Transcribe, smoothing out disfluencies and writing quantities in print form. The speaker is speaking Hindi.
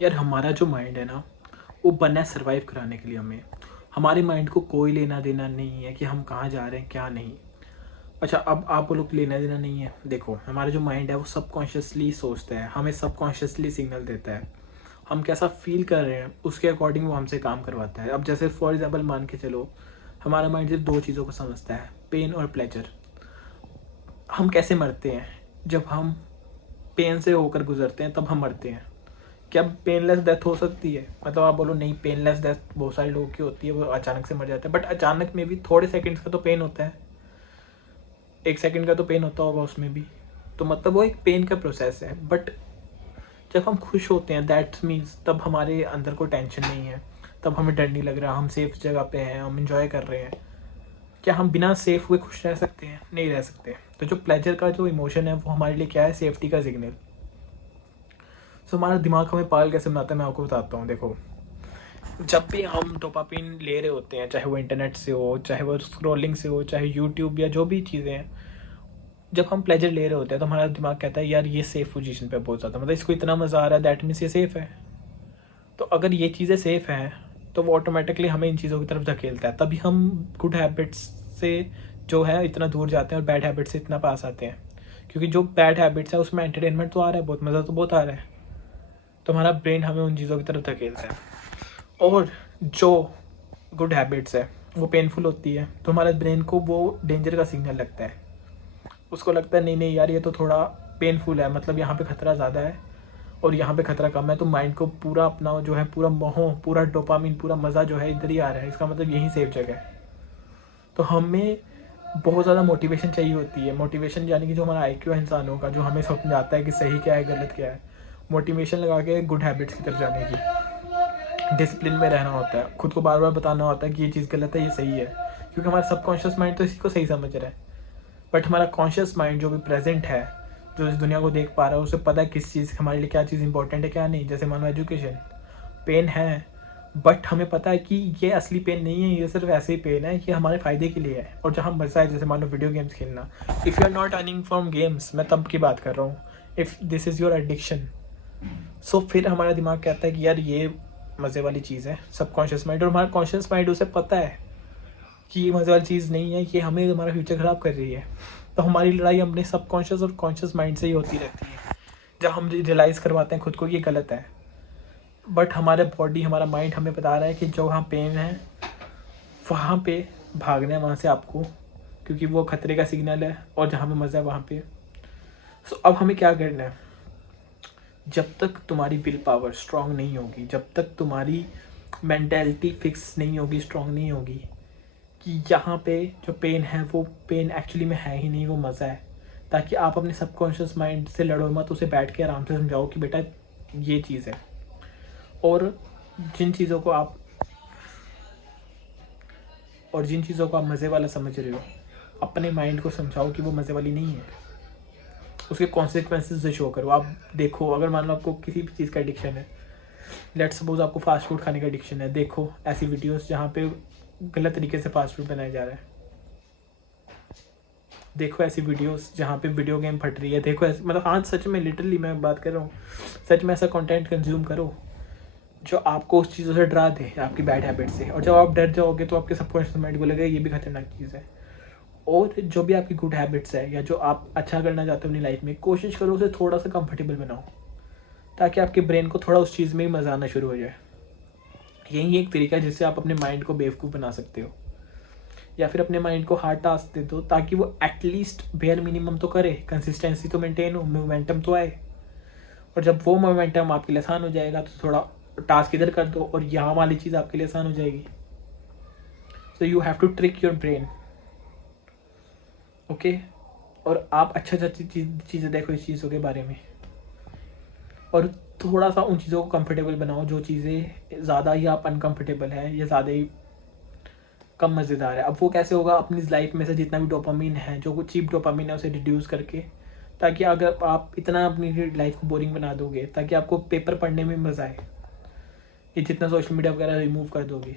यार हमारा जो माइंड है ना, वो बना है सर्वाइव कराने के लिए हमें। हमारे माइंड को कोई लेना देना नहीं है कि हम कहाँ जा रहे हैं क्या नहीं। अच्छा, अब आप बोलो कि लेना देना नहीं है। देखो, हमारा जो माइंड है वो सबकॉन्शियसली सोचता है, हमें सबकॉन्शियसली सिग्नल देता है। हम कैसा फील कर रहे हैं उसके अकॉर्डिंग वो हमसे काम करवाता है। अब जैसे फॉर एग्जाम्पल मान के चलो, हमारा माइंड सिर्फ दो चीज़ों को समझता है, पेन और प्लेजर। हम कैसे मरते हैं? जब हम पेन से होकर गुजरते हैं तब हम मरते हैं। क्या पेनलेस डेथ हो सकती है? मतलब आप बोलो नहीं, पेनलेस डेथ बहुत सारे लोगों की होती है, वो अचानक से मर जाते हैं। बट अचानक में भी थोड़े सेकंड्स का तो पेन होता है, 1 सेकंड का तो पेन होता होगा उसमें भी। तो मतलब वो एक पेन का प्रोसेस है। बट जब हम खुश होते हैं दैट मीन्स तब हमारे अंदर कोई टेंशन नहीं है, तब हमें डर नहीं लग रहा, हम सेफ जगह पे हैं, हम इंजॉय कर रहे हैं। क्या हम बिना सेफ हुए खुश रह सकते हैं? नहीं रह सकते। तो जो प्लेजर का जो इमोशन है वो हमारे लिए क्या है? सेफ्टी का सिग्नल। सो हमारा दिमाग हमें पागल कैसे बनाता है मैं आपको बताता हूँ। देखो, जब भी हम डोपामिन ले रहे होते हैं, चाहे वो इंटरनेट से हो, चाहे वो स्क्रॉलिंग से हो, चाहे यूट्यूब या जो भी चीज़ें हैं, जब हम प्लेजर ले रहे होते हैं तो हमारा दिमाग कहता है यार ये सेफ पोजीशन पे बहुत ज़्यादा, मतलब इसको इतना मज़ा आ रहा है, दैट मीन्स ये सेफ़ है। तो अगर ये चीज़ें सेफ़ हैं तो वो ऑटोमेटिकली हमें इन चीज़ों की तरफ धकेलता है, तभी हम गुड हैबिट्स से जो है इतना दूर जाते हैं और बैड हैबिट्स से इतना पास आते हैं। क्योंकि जो बैड हैबिट्स है उसमें एंटरटेनमेंट तो आ रहा है, बहुत मज़ा तो बहुत आ रहा है, तो हमारा ब्रेन हमें उन चीज़ों की तरफ धकेलता है। और जो गुड हैबिट्स है वो पेनफुल होती है, तो हमारे ब्रेन को वो डेंजर का सिग्नल लगता है। उसको लगता है नहीं नहीं यार ये तो थोड़ा पेनफुल है, मतलब यहाँ पे खतरा ज़्यादा है और यहाँ पे खतरा कम है। तो माइंड को पूरा अपना जो है पूरा मोह, पूरा डोपामिन, पूरा मज़ा जो है इधर ही आ रहा है, इसका मतलब यही सेफ जगह है। तो हमें बहुत ज़्यादा मोटिवेशन चाहिए होती है। मोटिवेशन यानी कि जो हमारा IQ है इंसानों का, जो हमें समझाता है कि सही क्या है गलत क्या है। मोटिवेशन लगा के गुड हैबिट्स की तरफ जाने की, डिसिप्लिन में रहना होता है, खुद को बार बार बताना होता है कि ये चीज़ गलत है, ये सही है। क्योंकि हमारा सबकॉन्शियस माइंड तो इसी को सही समझ रहा है। बट हमारा कॉन्शियस माइंड जो भी प्रेजेंट है, जो इस दुनिया को देख पा रहा है, उसे पता है किस चीज़ हमारे लिए क्या चीज़ इंपॉर्टेंट है क्या नहीं। जैसे मानो एजुकेशन, पेन है, बट हमें पता है कि ये असली पेन नहीं है, ये सिर्फ ऐसे ही पेन है, ये हमारे फ़ायदे के लिए है। और जहाँ मज़ा है, जैसे मानो वीडियो गेम्स खेलना, if you are not earning from games, मैं तब की बात कर रहा हूँ, if this is your addiction, so फिर हमारा दिमाग कहता है कि यार ये मज़े वाली चीज़ है, सबकॉन्शियस माइंड। और हमारा कॉन्शियस माइंड उसे पता है कि ये मज़े वाली चीज़ नहीं है, ये हमें हमारा फ्यूचर ख़राब कर रही है। तो हमारी लड़ाई अपने सबकॉन्शियस और कॉन्शियस माइंड से ही होती रहती है, जब हम रियलाइज़ करवाते हैं खुद को कि ये गलत है। बट हमारा बॉडी, हमारा माइंड हमें बता रहा है कि जो वहाँ पेन है वहाँ पे भागना है, वहाँ से आपको, क्योंकि वो खतरे का सिग्नल है। और जहाँ पे मज़ा है वहाँ पे। सो अब हमें क्या करना है? जब तक तुम्हारी विल पावर स्ट्रांग नहीं होगी, जब तक तुम्हारी मेंटेलिटी फिक्स नहीं होगी, स्ट्रांग नहीं होगी कि यहाँ पे जो पेन है वो पेन एक्चुअली में है ही नहीं, वो मज़ा है, ताकि आप अपने सबकॉन्शियस माइंड से लड़ो मत, उसे बैठ के आराम से समझाओ कि बेटा ये चीज़ है। और जिन चीज़ों को आप मज़े वाला समझ रहे हो, अपने माइंड को समझाओ कि वो मज़े वाली नहीं है, उसके कॉन्सिक्वेंसेस से शो करो। आप देखो, अगर मान लो आपको किसी भी चीज़ का एडिक्शन है, लेट सपोज आपको फास्ट फूड खाने का एडिक्शन है, देखो ऐसी वीडियोस जहाँ पे गलत तरीके से फास्ट फूड बनाया जा रहा है, देखो ऐसी वीडियोस जहाँ पे वीडियो गेम फट रही है, देखो ऐसे, मतलब आज सच में लिटरली मैं बात कर रहा हूँ, सच में ऐसा कंटेंट कंज्यूम करो जो आपको उस चीज़ों से डरा दे, आपकी बैड हैबिट से। और जब आप डर जाओगे तो आपके सबकॉन्शियस माइंड को लगेगा ये भी खतरनाक चीज़ है। और जो भी आपकी गुड हैबिट्स है या जो आप अच्छा करना चाहते हो अपनी लाइफ में, कोशिश करो उसे थोड़ा सा कंफर्टेबल बनाओ, ताकि आपके ब्रेन को थोड़ा उस चीज़ में ही मज़ा आना शुरू हो जाए। यही एक तरीका है जिससे आप अपने माइंड को बेवकूफ़ बना सकते हो, या फिर अपने माइंड को हार्ड टास्क दे दो, ताकि वो एटलीस्ट बेयर मिनिमम तो करे, कंसिस्टेंसी तो मेंटेन हो, मोमेंटम तो आए। और जब वो मोमेंटम आपके लिए आसान हो जाएगा तो थोड़ा टास्क इधर कर दो और यहाँ वाली चीज़ आपके लिए आसान हो जाएगी। So you have to trick your brain, okay. और आप अच्छा चीज़ें देखो इस चीज़ों के बारे में, और थोड़ा सा उन चीज़ों को कंफर्टेबल बनाओ जो चीज़ें ज़्यादा ही आप अनकंफर्टेबल है या ज़्यादा ही कम मज़ेदार है। अब वो कैसे होगा? अपनी लाइफ में से जितना भी डोपामिन है, जो कुछ चीप डोपामिन है, उसे रिड्यूस करके, ताकि अगर आप इतना अपनी लाइफ को बोरिंग बना दोगे ताकि आपको पेपर पढ़ने में मज़ा आए, ये जितना सोशल मीडिया वगैरह रिमूव कर दोगे,